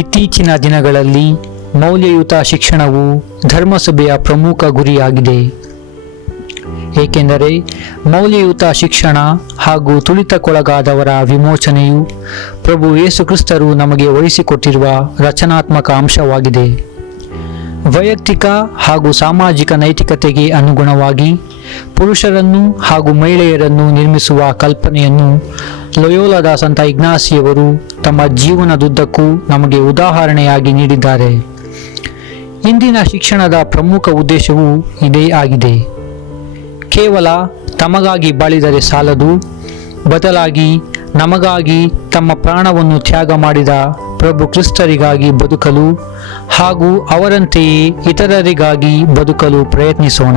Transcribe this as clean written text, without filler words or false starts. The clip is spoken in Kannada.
ಇತ್ತೀಚಿನ ದಿನಗಳಲ್ಲಿ ಮೌಲ್ಯಯುತ ಶಿಕ್ಷಣವು ಧರ್ಮಸಭೆಯ ಪ್ರಮುಖ ಗುರಿಯಾಗಿದೆ. ಏಕೆಂದರೆ ಮೌಲ್ಯಯುತ ಶಿಕ್ಷಣ ಹಾಗೂ ತುಳಿತಕ್ಕೊಳಗಾದವರ ವಿಮೋಚನೆಯು ಪ್ರಭು ಯೇಸು ಕ್ರಿಸ್ತರು ನಮಗೆ ವಹಿಸಿಕೊಟ್ಟಿರುವ ರಚನಾತ್ಮಕ ಅಂಶವಾಗಿದೆ. ವೈಯಕ್ತಿಕ ಹಾಗೂ ಸಾಮಾಜಿಕ ನೈತಿಕತೆಗೆ ಅನುಗುಣವಾಗಿ ಪುರುಷರನ್ನು ಹಾಗೂ ಮಹಿಳೆಯರನ್ನು ನಿರ್ಮಿಸುವ ಕಲ್ಪನೆಯನ್ನು ಲೊಯೋಲಾದ ಸಂತ ಇಗ್ನಾಸಿಯವರು ತಮ್ಮ ಜೀವನದುದ್ದಕ್ಕೂ ನಮಗೆ ಉದಾಹರಣೆಯಾಗಿ ನೀಡಿದ್ದಾರೆ. ಇಂದಿನ ಶಿಕ್ಷಣದ ಪ್ರಮುಖ ಉದ್ದೇಶವೂ ಇದೇ ಆಗಿದೆ. ಕೇವಲ ತಮಗಾಗಿ ಬಾಳಿದರೆ ಸಾಲದು, ಬದಲಾಗಿ ನಮಗಾಗಿ ತಮ್ಮ ಪ್ರಾಣವನ್ನು ತ್ಯಾಗ ಮಾಡಿದ ಪ್ರಭು ಕ್ರಿಸ್ತರಿಗಾಗಿ ಬದುಕಲು ಹಾಗೂ ಅವರಂತೆಯೇ ಇತರರಿಗಾಗಿ ಬದುಕಲು ಪ್ರಯತ್ನಿಸೋಣ.